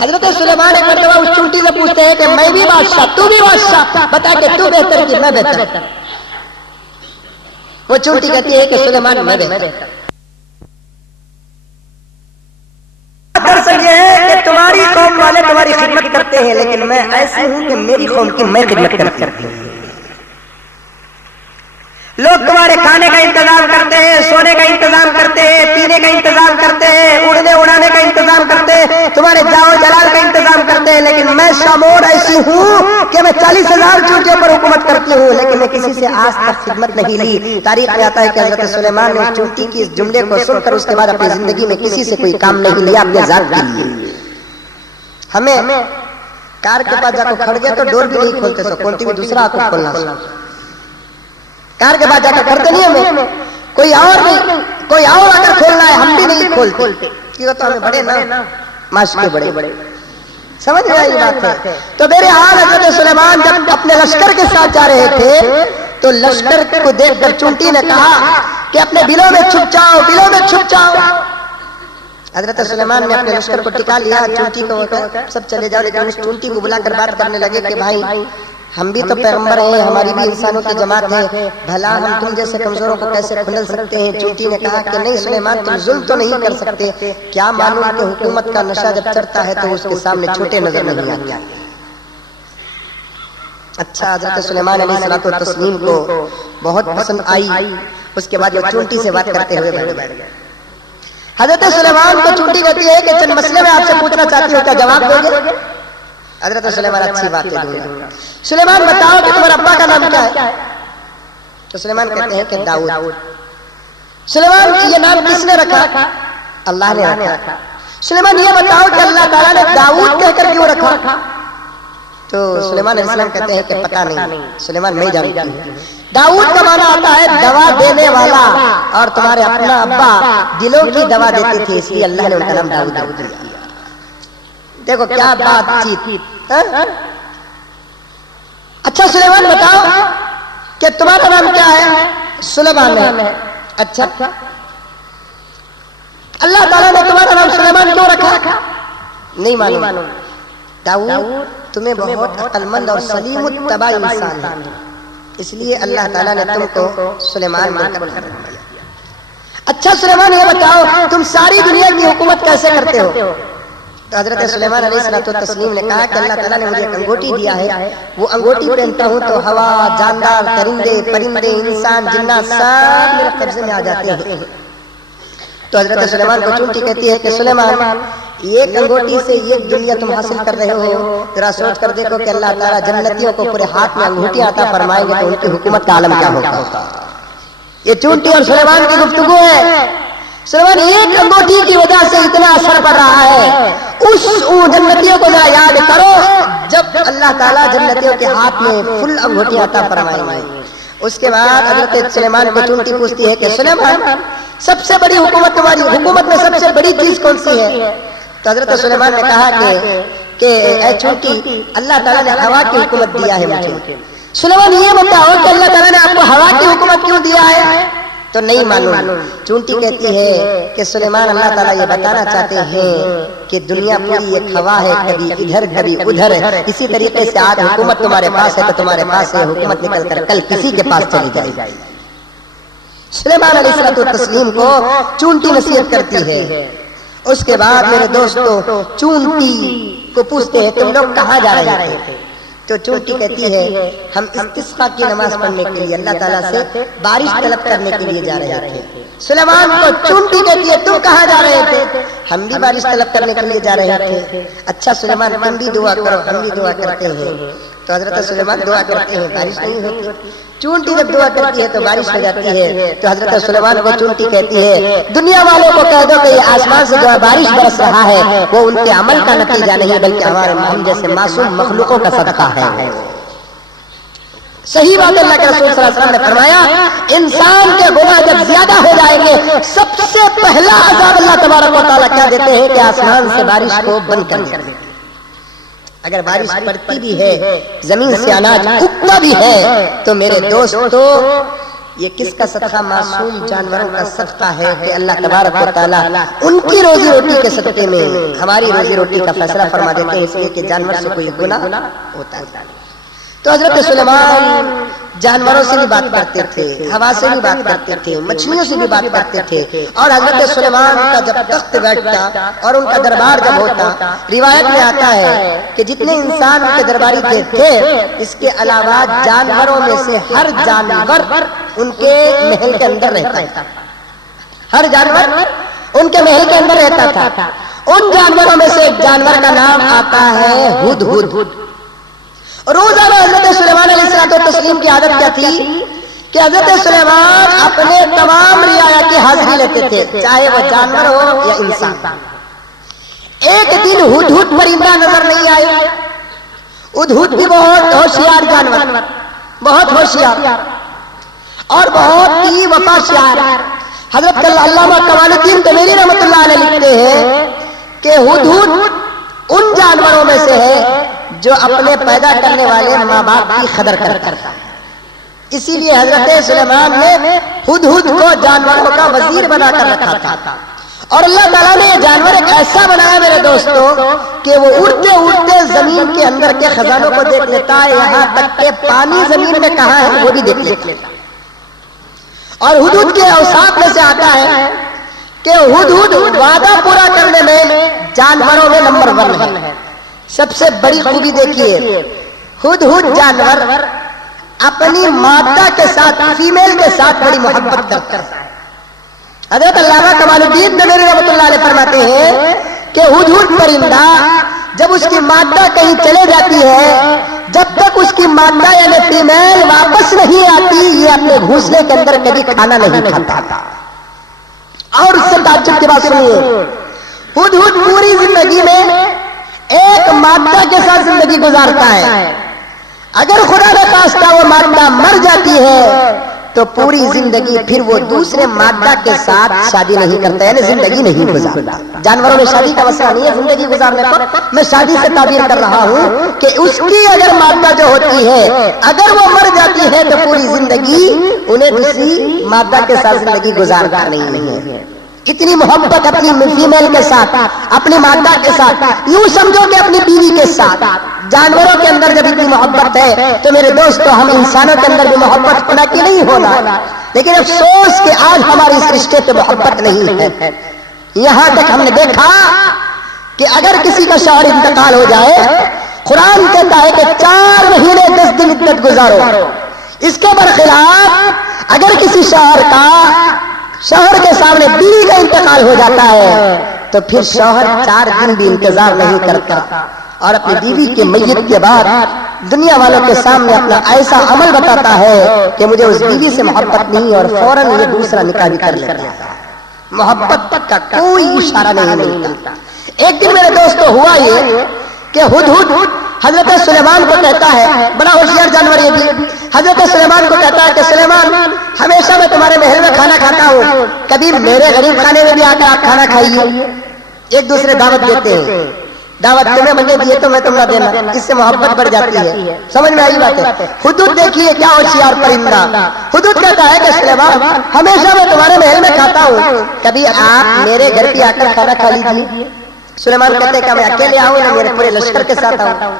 حضرت سلیمان ایک مرتبہ اس چونٹی سے پوچھتے ہیں کہ میں بھی بادشاہ، تو بھی بادشاہ، بتا کہ تو بہتر کہ میں بہتر؟ وہ چونٹی کہتی ہے کہ سلیمان میں بہتر۔ دراصل یہ ہے کہ تمہاری قوم والے تمہاری خدمت کرتے ہیں، لیکن میں ایسی ہوں کہ میری قوم کی میں خدمت کرتی ہوں۔ لوگ تمہارے کھانے کا انتظام کرتے ہیں، سونے کا انتظام کرتے ہیں، پینے کا انتظام کرتے ہیں، اڑنے اڑانے کا انتظام کرتے ہیں، تمہارے جاؤ جلال کا انتظام کرتے ہیں، لیکن میں شامور ایسی ہوں کہ میں 40,000 چونٹیوں پر حکومت کرتی ہوں، لیکن میں کسی سے آج تک خدمت نہیں لی۔ تاریخ میں آتا ہے کہ حضرت سلیمان نے چونٹی کی اس جملے کو سن کر اس کے بعد اپنی زندگی میں کسی سے کوئی کام نہیں لیا اپنے ذات کے لیے۔ ہمیں کار کے پاس جا کر کھڑ گئے تو ڈور بھی نہیں کھولتے، سو کونٹی بھی دوسرا آپ کو کھولنا، کار کے بعد جا کر کرتے نہیں، ہمیں کوئی اور اگر کھولنا ہے ہم بھی نہیں کھولتے، کیوں تو ہمیں بڑے نا معاشرے بڑے، سمجھ میں آئی بات ہے؟ تو میرے حال حضرت سلیمان جب اپنے لشکر کے ساتھ جا رہے تھے تو لشکر کو دیکھ کر چونٹی نے کہا کہ اپنے بلوں میں چھپ جاؤ، بلوں میں چھپ جاؤ۔ حضرت سلیمان نے اپنے لشکر کو ٹکا لیا، چونٹی کو سب چلے جاؤ، لیکن اس چونٹی کو بلا کر بات کرنے لگے کہ بھائی ہم بھی تو پیغمبر ہیں، ہماری بھی انسانوں کی جماعت ہے، بھلا ہم تم جیسے کمزوروں کو کیسے کھلل سکتے ہیں؟ چونٹی نے کہا کہ نہیں سلیمان، تم ظلم تو نہیں کر سکتے، کیا معلوم کہ حکومت کا نشہ جب چڑھتا ہے تو اس کے سامنے چھوٹے نظر نہیں آتے۔ اچھا، حضرت سلیمان علیہ الصلوۃ والتسلیم کو بہت پسند آئی، اس کے بعد وہ چونٹی سے بات کرتے ہوئے بیٹھ گئے۔ حضرت سلیمان کو چونٹی کہتی ہے کہ چند مسئلے میں آپ سے پوچھنا چاہتی ہوں، کیا جواب دو گے؟ حضرت سلیمان اچھی بات ہے، سلیمان بتاؤ کہ تمہارے ابا کا نام کیا ہے؟ تو سلیمان کہتے ہیں کہ داؤد۔ سلیمان یہ نام کس نے رکھا؟ اللہ نے رکھا۔ سلیمان یہ بتاؤ کہ اللہ تعالیٰ نے داؤد کہہ کر کیوں رکھا؟ تو سلیمان علیہ السلام کہتے ہیں کہ پتہ نہیں، سلیمان نہیں جانتی ہوں۔ داؤد کا معنی آتا ہے دوا دینے والا، اور تمہارے اپنا ابا دلوں کی دوا دیتے تھے، اس لیے اللہ نے ان کا نام داؤد دیا۔ دیکھو کیا بات چیت۔ اچھا سلیمان بتاؤ کہ تمہارا نام کیا ہے؟ سلیمان ہے۔ اچھا، اللہ تعالیٰ نے تمہارا نام سلیمان کیوں رکھا؟ نہیں معلوم۔ داؤد تمہیں بہت عقل مند اور سلیم الطبع انسان ہے، اس لیے اللہ تعالیٰ نے تم کو سلیمان منتخب کر دیا۔ اچھا سلیمان یہ بتاؤ تم ساری دنیا کی حکومت کیسے کرتے ہو؟ تو حضرت سلیمان علیہ الصلوۃ والتسلیم نے کہا کہ اللہ تعالیٰ نے مجھے ایک انگوٹھی دیا ہے، وہ انگوٹھی پہنتا ہوں تو ہوا، جاندار، درندے، پرندے، انسان، جنات سب میرے قبضے میں آ جاتے ہیں۔ تو حضرت سلیمان کو چونٹی کہتی ہے کہ سلیمان ایک انگوٹھی سے ایک دنیا تم حاصل کر رہے ہو، ذرا سوچ کر دیکھو کہ اللہ تعالیٰ جنتیوں کو پورے ہاتھ میں انگوٹھی عطا فرمائیں گے تو ان کی حکومت کا عالم کیا ہوگا۔ یہ چونٹی اور سلیمان کی گفتگو ہے۔ سلیمان ایک انگوٹھی کی وجہ سے اتنا اثر پڑ رہا ہے، اس جنتیوں کو ذرا یاد کرو جب اللہ تعالیٰ جنتیوں کے ہاتھ میں فل انگوٹھی عطا فرمائیں گے۔ اس کے بعد حضرت سلیمان کو چونٹی پوچھتی ہے کہ سلیمان سب سے بڑی حکومت تمہاری حکومت میں سب سے بڑی چیز کون سی ہے؟ تو حضرت سلیمان نے کہا کہ اے چونٹی اللہ تعالیٰ نے ہوا کی حکومت دیا ہے مجھے۔ سلیمان یہ بتاؤ کہ اللہ تعالیٰ نے آپ کو ہوا کی حکومت کیوں دیا ہے؟ تو نہیں معلوم۔ چونٹی کہتی ہے کہ سلیمان اللہ تعالیٰ یہ بتانا چاہتے ہیں کہ دنیا پوری ایک ہوا ہے، کبھی ادھر کبھی ادھر، اسی طریقے سے آج حکومت تمہارے پاس ہے تو تمہارے پاس سے حکومت نکل کر کل کسی کے پاس چلی جائے گی۔ سلیمان علیہ الصلوۃ والتسلیم کو چونٹی نصیحت کرتی ہے۔ اس کے بعد میرے دوستو چونٹی کو پوچھتے ہیں تم لوگ کہاں جا رہے تھے؟ تو چونٹی کہتی ہے ہم استسقاء کی نماز پڑھنے کے لیے اللہ تعالیٰ سے بارش طلب کرنے کے لیے جا رہے تھے۔ سلیمان کو چونٹی کہتی ہے تم کہاں جا رہے تھے؟ ہم بھی بارش طلب کرنے کے لیے جا رہے تھے۔ اچھا سلیمان تم بھی دعا کرو، ہم بھی دعا کرتے ہیں۔ تو حضرت سلیمان دعا کرتے ہیں، بارش نہیں ہوتی۔ چونٹی جب دعا کرتی ہے تو بارش ہو جاتی ہے۔ تو حضرت سلیمان کو چونٹی کہتی ہے دنیا والوں کو کہہ دو کہ یہ آسمان سے جو بارش برس رہا ہے وہ ان کے عمل کا نتیجہ نہیں بلکہ ہمارے ہم جیسے معصوم مخلوقوں کا صدقہ ہے۔ صحیح بات اللہ کے رسول صلی اللہ علیہ وسلم نے فرمایا انسان کے گناہ جب زیادہ ہو جائیں گے سب سے پہلا عذاب اللہ تبارک و تعالیٰ کیا دیتے ہیں کہ آسمان سے بارش کو بند کر دیتے ہیں۔ اگر بارش پڑتی بھی ہے، زمین سے اناج اگتا بھی ہے تو میرے دوستو یہ کس کا صدقہ؟ معصوم جانوروں کا صدقہ ہے کہ اللہ تبارک و تعالیٰ ان کی روزی روٹی کے صدقے میں ہماری روزی روٹی کا فیصلہ فرما دیتے ہیں، اس لیے کہ جانور سے کوئی گناہ ہوتا ہے۔ تو حضرت سلیمان جانوروں سے بھی بات کرتے تھے، ہوا سے بھی بات کرتے تھے، مچھلیوں سے بھی بات کرتے تھے، اور حضرت سلیمان کا جب تخت بیٹھتا اور ان کا دربار جب ہوتا، روایت میں آتا ہے کہ جتنے انسان ان کے درباری تھے، اس کے علاوہ جانوروں میں سے ہر جانور ان کے محل کے اندر رہتا تھا، ہر جانور ان کے محل کے اندر رہتا تھا۔ ان جانوروں میں سے ایک جانور کا نام آتا ہے ہدہد۔ روزانہ حضرت سلیمان علیہ الصلوۃ والتسلیم کی عادت کیا تھی کہ حضرت سلیمان اپنے تمام رعایا کی حاضری لیتے تھے، چاہے وہ جانور ہو یا انسان۔ ایک دن ہدہد پرندہ نظر نہیں آیا۔ ہدہد بھی بہت ہوشیار جانور، بہت ہوشیار اور بہت ہی وفاشیار۔ حضرت علامہ کمال الدین دمیری رحمۃ اللہ علیہ لکھتے ہیں کہ ہدہد ان جانوروں میں سے ہے جو اپنے پیدا کرنے والے ماں باپ کی قدر کرتا ہے۔ اسی لیے حضرت سلیمان نے ہدہد کو جانوروں کا وزیر بنا کر رکھا تھا، اور اللہ تعالیٰ نے یہ جانور ایک ایسا بنایا میرے دوستوں کہ وہ اڑتے اڑتے زمین کے اندر کے خزانوں کو دیکھ لیتا ہے، یہاں تک کہ پانی زمین میں کہاں ہے وہ بھی دیکھ لیتا۔ اور ہدہد کے اوصاف میں سے آتا ہے کہ ہدہد وعدہ پورا کرنے میں جانوروں میں نمبر 1 ہے۔ سب سے بڑی خوبی دیکھیے، ہدہد جانور اپنی مادہ کے ساتھ، فیمیل کے ساتھ بڑی محبت کرتا ہے۔ حضرت علامہ کمال الدین دمیری رحمۃ اللہ علیہ فرماتے ہیں کہ ہدہد پرندہ جب اس کی مادہ کہیں چلے جاتی ہے، جب تک اس کی مادہ یعنی فیمیل واپس نہیں آتی، یہ اپنے گھونسلے کے اندر کبھی کھانا نہیں کھاتا۔ اور اس سے تعجب کی بات سنیے، ہدہد پوری زندگی میں ایک مادہ کے ساتھ زندگی گزارتا ہے۔ اگر خدا نہ خواستہ وہ مادہ مر جاتی ہے تو پوری زندگی پھر وہ دوسرے مادہ کے ساتھ شادی نہیں کرتا، یعنی زندگی نہیں گزارتا۔ جانوروں میں شادی کا مسئلہ نہیں ہے زندگی گزارنے پر، میں شادی سے تعبیر کر رہا ہوں کہ اس کی اگر مادہ جو ہوتی ہے اگر وہ مر جاتی ہے تو پوری زندگی انہیں دوسری مادہ کے ساتھ زندگی گزارتا نہیں ہے۔ اتنی محبت اپنی فیمیل کے ساتھ، اپنی مادہ کے ساتھ، یوں سمجھو کہ اپنی بیوی کے ساتھ۔ جانوروں کے اندر جب اتنی محبت ہے تو میرے دوستو ہم انسانوں کے اندر بھی محبت ہونا کہ نہیں ہونا، لیکن افسوس کہ آج ہماری اس رشتے پہ محبت نہیں ہے۔ یہاں تک ہم نے دیکھا کہ اگر کسی کا شوہر انتقال ہو جائے، قرآن کہتا ہے کہ 4 مہینے 10 دن عدت گزارو۔ اس کے برخلاف اگر کسی شوہر کے سامنے بیوی کا انتقال ہو جاتا ہے تو پھر شوہر 4 دن بھی انتظار نہیں کرتا، اور اپنی بیوی کے میت کے بعد دنیا والوں کے سامنے اپنا ایسا عمل بتاتا ہے کہ مجھے اس بیوی سے محبت نہیں، اور فوراً یہ دوسرا نکاح بھی کر لیتا ہے۔ محبت کا کوئی اشارہ نہیں ملتا۔ ایک دن میرے دوستو ہوا یہ کہ ہدہد حضرت سلیمان کو کہتا ہے، بڑا ہوشیار جانور یہ بھی، حضرت سلیمان کو کہتا ہے کہ سلیمان ہمیشہ میں تمہارے محل میں کھانا کھاتا ہوں، کبھی میرے غریب خانے میں بھی آ کر آپ کھانا کھائیے۔ ایک دوسرے دعوت دیتے ہیں، دعوت تمہیں مجھے دیے تو میں تم نہ دینا، اس سے محبت بڑھ جاتی ہے۔ سمجھ میں آئی بات ہے؟ ہدہد دیکھیے کیا ہوشیار پرندہ، ہدہد کہتا ہے کہ سلیمان ہمیشہ میں تمہارے محل میں کھاتا ہوں، کبھی آپ میرے گھر پہ آ کر کھانا کھا لیجیے۔ سلیمان کہتے ہیں کہ میں اکیلے آؤں یا میرے پورے لشکر کے ساتھ آؤں؟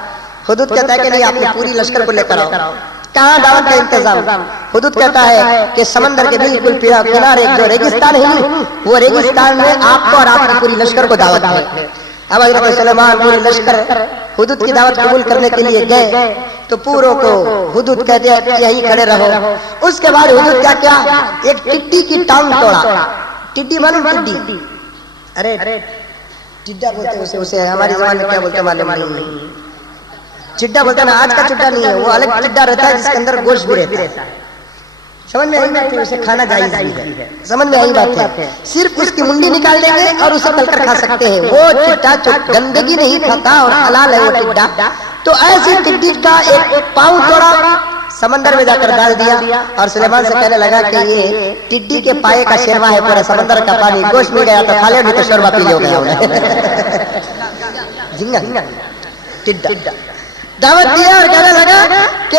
ہدہد کہتا ہے کہ نہیں، آپ نے پوری لشکر کو لے کر آؤ۔ کہاں دعوت کا انتظام؟ ہدہد کہتا ہے کہ سمندر کے بالکل کنارے جو ریگستان ہے وہ ریگستان میں آپ کو اور آپ کی پوری لشکر کو دعوت ہے۔ اب حضرت سلیمان پورے لشکر ہدہد کی دعوت قبول کرنے کے لیے گئے تو پوروں کو ہدہد کہتے ہیں کہ یہیں کھڑے رہو۔ اس کے بعد ہدہد کیا ایک ٹڈی کی ٹانگ توڑا۔ ٹڈی معلوم؟ ٹڈی، ارے ٹڈا بولتے ہیں اسے، ہماری زبان میں کیا بولتے ہیں معلوم نہیں۔ چڈا بولتے ہیں نا، آج کا چڈا نہیں ہے، وہ الگ چڈا رہتا ہے جس کے اندر گوشت بھی رہتا ہے۔ سمجھ میں آئی بات ہے؟ اسے کھانا جائز نہیں ہے۔ سمجھ میں آئی بات ہے؟ صرف اس کی منڈی نکال دیں گے اور اسے تل کر کھا سکتے ہیں۔ وہ چڈا جو گندگی نہیں کھاتا اور حلال ہے وہ ٹڈا، تو ایسی ٹڈی کا ایک پاؤں توڑا، سمندر میں جا کر ڈال دیا، اور سلیمان سے کہنے لگا کہ یہ ٹڈی کے پائے کا شیروا ہے، پورا سمندر کا پانی گوشت مل گیا تو کھا لے، نہیں تو شوربہ پی لو گیا۔ ٹڈا دعوت دیا اور کہنے لگا کہ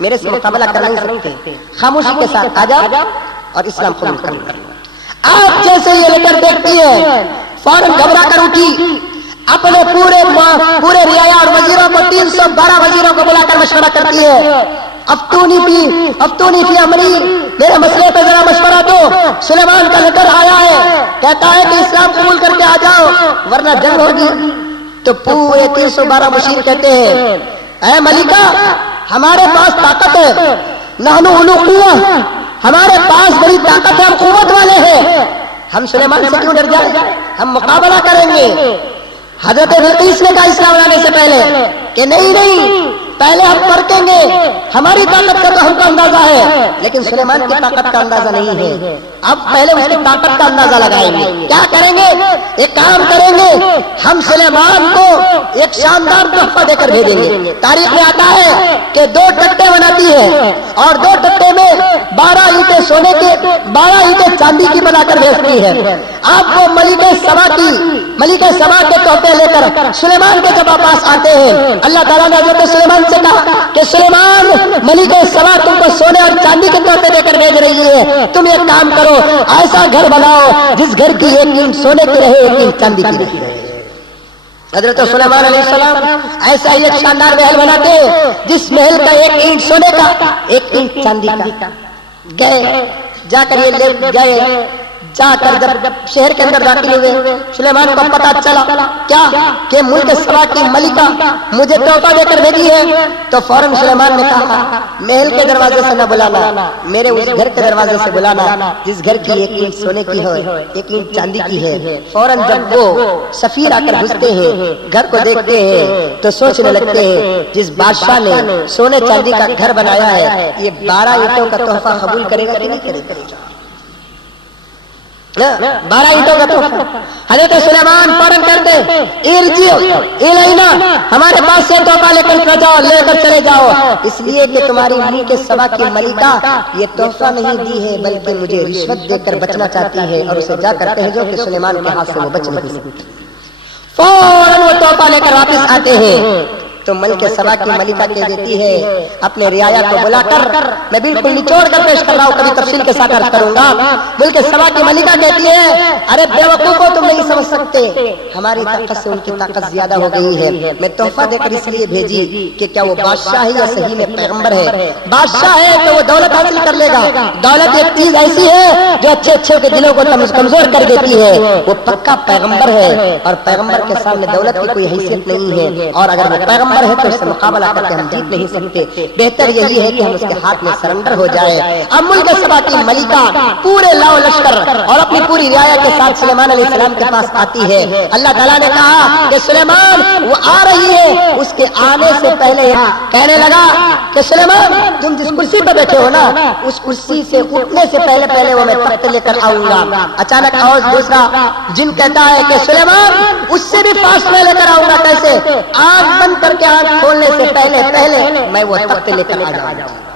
میرے سے مقابلہ کر نہیں سکتے، خاموشی کے ساتھ آ جاؤ اور اسلام قبول کر لو۔ آپ جیسے یہ لیٹر دیکھتی ہے فوراً گھبرا کر اٹھی، اپنے پورے رعایا اور وزیروں کو 312 وزیروں کو بلا کر مشورہ کرتی ہے، افتونی فی امری، میرے مسئلے پہ ذرا مشورہ دو۔ سلیمان کا لیٹر آیا ہے، کہتا ہے کہ اسلام قبول کر کے آ جاؤ ورنہ جنگ ہوگی۔ تو پورے 312 مشیر کہتے ہیں اے ملکہ ہمارے پاس طاقت ہے، نحن اولو قوہ، ہمارے پاس بڑی طاقت ہے، ہم قوت والے ہیں، ہم سلیمان سے کیوں ڈر جائیں، ہم مقابلہ کریں گے۔ حضرت بلقیس نے کہا اسلام لانے سے پہلے کہ نہیں پہلے ہم پرکھیں گے، ہماری طاقت کا تو ہم کو اندازہ ہے لیکن سلیمان کی طاقت کا اندازہ نہیں ہے، اب پہلے اس کی طاقت کا اندازہ لگائیں گے۔ کیا کریں گے؟ ایک کام کریں گے، ہم سلیمان کو ایک شاندار تحفہ دے کر بھیجیں گے۔ تاریخ میں آتا ہے کہ 2 ٹٹے بناتی ہے اور 2 ٹٹے میں 12 اینٹیں سونے کے 12 اینٹیں چاندی کی بنا کر بھیجتی ہے۔ آپ کو ملک سبا کے تحفے لے کر سلیمان کے جب پاس آتے ہیں، اللہ تعالیٰ نے حضرت سلیمان سے کہا کہ سلیمان ملک سبا تم کو سونے اور چاندی کے تحفے دے کر بھیج رہی ہے، تم ایک کام کرو ایسا گھر بناؤ جس گھر کی 1 اینٹ سونے کی رہے 1 اینٹ چاندی کی رہے۔ حضرت سلیمان علیہ السلام ایسا ہی ایک شاندار محل بناتے ہیں جس محل کا 1 اینٹ سونے کا 1 اینٹ چاندی کا۔ گئے جا کر یہ لے گئے، جا کر جب شہر کے اندر داخل ہوئے سلیمان کو پتا چلا کیا کہ ملک سبا کی ملکہ مجھے تحفہ دے کر بھیجی ہے، تو فوراً سلیمان نے کہا محل کے دروازے سے نہ بلانا، میرے اس گھر کے دروازے سے بلانا جس گھر کی 1 اینٹ سونے کی ہے 1 اینٹ چاندی کی ہے۔ فوراً جب وہ سفیر آ کر گھستے ہیں گھر کو دیکھتے ہیں تو سوچنے لگتے ہیں جس بادشاہ نے سونے چاندی کا گھر بنایا ہے یہ 12 اینٹوں کا تحفہ قبول کرے گا کہ نہیں کرے گا؟ 12 اینٹوں کا تحفہ۔ حضرت سلیمان فوراً کرتے الینا، ہمارے پاس سے تحفہ لے کر چلے جاؤ، اس لیے کہ تمہاری ملک سبا کی ملکہ یہ تحفہ نہیں دی ہے بلکہ مجھے رشوت دے کر بچنا چاہتی ہے، اور اسے جا کر بھیجو کہ سلیمان کے ہاتھ سے وہ بچ نہیں سکتی۔ فوراً وہ تحفہ لے کر واپس آتے ہیں تو ملک سبا کی ملکہ کہہ دیتی ہے اپنے رعایا کو بلا کر، میں بالکل نچوڑ کر پیش کر رہا ہوں، کبھی تفصیل کے ساتھ عرض کروں گا۔ ملک سبا کی ملکہ کہتی ہے ارے بیوقوفو تم نہیں سمجھ سکتے، ہماری طاقت سے ان کی طاقت زیادہ ہو گئی ہے، میں تحفہ دے کر اس لیے بھیجی کہ کیا وہ بادشاہ ہے یا صحیح میں پیغمبر ہے؟ بادشاہ ہے تو وہ دولت حاصل کر لے گا، دولت ایک چیز ایسی ہے جو اچھے کے دلوں کو کمزور کر دیتی ہے، وہ پکا پیغمبر ہے اور پیغمبر کے سامنے دولت کی کوئی حیثیت نہیں ہے، اور اگر وہ پیغمبر ہے تو اس سے مقابلہ کر کے ہم جیت نہیں سکتے، بہتر یہی ہے کہ ہم اس کے ہاتھ میں سرنڈر ہو جائے۔ اب ملک سبا کی ملکہ پورے لاؤ لشکر اور اپنی پوری رعایا کے ساتھ سلیمان علیہ السلام کے پاس آتی ہے۔ اللہ تعالیٰ نے کہا کہ سلیمان وہ آ رہی ہے، اس کے آنے سے پہلے کہنے لگا کہ سلیمان تم جس کرسی پہ بیٹھے ہو نا اس کرسی سے اٹھنے سے پہلے وہ میں تخت لے کر آؤں گا۔ اچانک اور دوسرا جن کہتا ہے کہ سلیمان اس سے بھی فاصلہ لے کر آؤں گا، کیسے؟ آنکھ بند کر کے آنکھ کھولنے سے پہلے میں وہ تخت لے کر آ جاؤں گا۔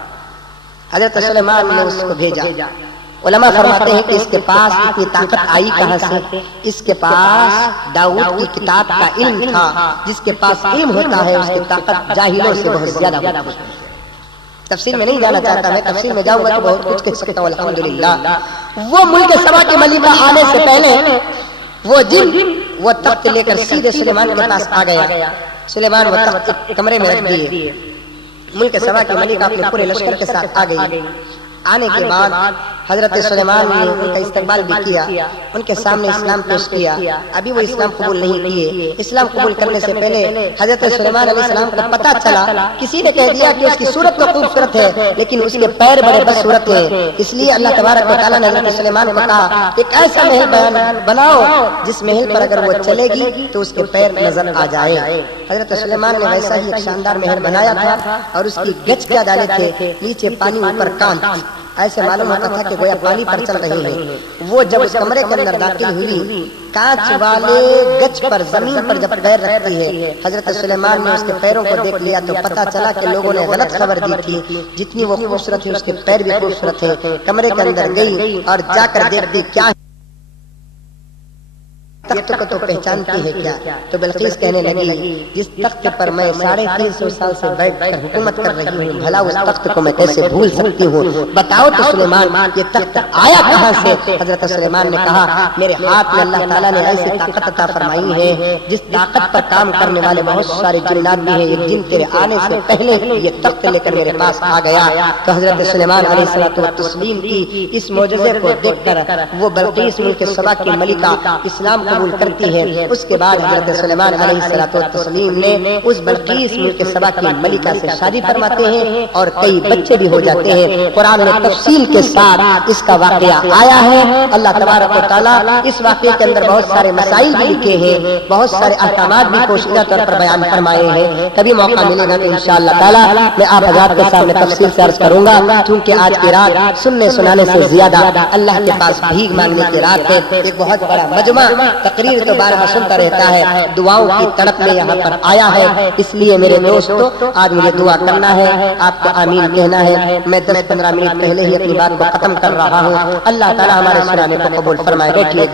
حضرت سلیمان نے اس کو بھیجا۔ علماء فرماتے ہیں کہ اس کے پاس اتنی طاقت آئی کہاں سے؟ اس کے پاس داؤد کی کتاب کا علم تھا، جس کے پاس علم ہوتا ہے اس کی طاقت جاہلوں سے بہت زیادہ ہوتی ہے۔ تفسیر میں نہیں جانا چاہتا، میں تفسیر میں جاؤں گا تو بہت کچھ کہہ سکتا ہوں۔ الحمدللہ وہ ملک سبا کی ملکہ آنے سے پہلے وہ جن وہ تخت لے کر سیدھے سلیمان کے پاس آ گیا۔ سلیمان وہ تخت کمرے میں رکھ دیے، ملک سبا کی ملکہ اپنے پورے لشکر کے ساتھ آ گئی۔ آنے کے بعد حضرت سلیمان نے ان کا استقبال بھی کیا، ان کے سامنے اسلام پیش کیا۔ ابھی وہ اسلام قبول نہیں کیے، اسلام قبول کرنے سے پہلے حضرت سلیمان علیہ السلام کو پتا چلا، کسی نے کہہ دیا کہ اس کی صورت تو خوبصورت ہے لیکن اس کے پیر بڑے بدصورت ہیں، اس لیے اللہ تبارک و تعالیٰ نے حضرت سلیمان کو کہا ایک ایسا محل بناؤ جس محل پر اگر وہ چلے گی تو اس کے پیر نظر آ جائے۔ حضرت سلیمان نے ویسا ہی ایک شاندار محل بنایا تھا اور اس کی گچ کیا ڈالے تھے، نیچے پانی اوپر کانچ، ایسے معلوم ہوتا تھا کہ گویا پانی پر چل رہے ہیں۔ وہ جب اس کمرے کے اندر داخل ہوئی، کانچ والے گچ پر زمین پر جب پیر رکھتی ہے، حضرت سلیمان نے اس کے پیروں کو دیکھ لیا تو پتا چلا کہ لوگوں نے غلط خبر دی تھی، جتنی وہ خوبصورت ہے اس کے پیر بھی خوبصورت ہے۔ کمرے کے اندر گئی اور جا کر دیکھتی کیا تخت کو تو پہچانتی ہے کیا؟ تو بلقیس کہنے لگی جس تخت پر میں 350 سال سے بیٹھ کر حکومت کر رہی ہوں، بھلا اس تخت کو میں کیسے بھول سکتی ہوں؟ بتاؤ تو سلیمان یہ تخت آیا کہاں سے؟ حضرت سلیمان نے کہا میرے ہاتھ میں اللہ تعالیٰ نے ایسی طاقت عطا فرمائی ہے جس طاقت پر کام کرنے والے بہت سارے جنات بھی ہیں، یہ جن تیرے آنے سے پہلے یہ تخت لے کر میرے پاس آ گیا۔ تو حضرت سلیمان علیہ الصلوۃ والتسلیم کی اس معجزے کو دیکھ کر وہ بلقیس ملک سبا کی ملکہ اسلام قبول کرتی ہے۔ اس کے بعد حضرت سلیمان علیہ الصلوۃ والتسلیم نے اس بلقیس ملک سبا کی ملکہ سے شادی فرماتے ہیں اور کئی بچے بھی ہو جاتے ہیں۔ قرآن میں تفصیل کے ساتھ اس کا واقعہ آیا ہے۔ اللہ تبارک و تعالیٰ اس واقعے کے اندر بہت سارے مسائل بھی لکھے ہیں، بہت سارے احکامات بھی پوشیدہ طور پر بیان فرمائے ہیں۔ کبھی موقع ملے گا تو انشاءاللہ تعالیٰ میں آپ حضرات کے سامنے تفصیل سے عرض کروں گا، کیونکہ آج کی رات سننے سنانے سے زیادہ اللہ کے پاس بھیک مانگنے کی رات ہے۔ ایک بہت بڑا مجمع تقریر تو بارہ سنتا رہتا ہے، دعاؤں کی تڑپ میں یہاں پر آیا ہے، اس لیے میرے دوستو آج مجھے دعا کرنا ہے، آپ کو آمین کہنا ہے۔ میں 10-15 منٹ پہلے ہی اپنی بات کو ختم کر رہا ہوں۔ اللہ تعالیٰ ہمارے سنانے کو قبول فرمائے۔ بیٹھیے۔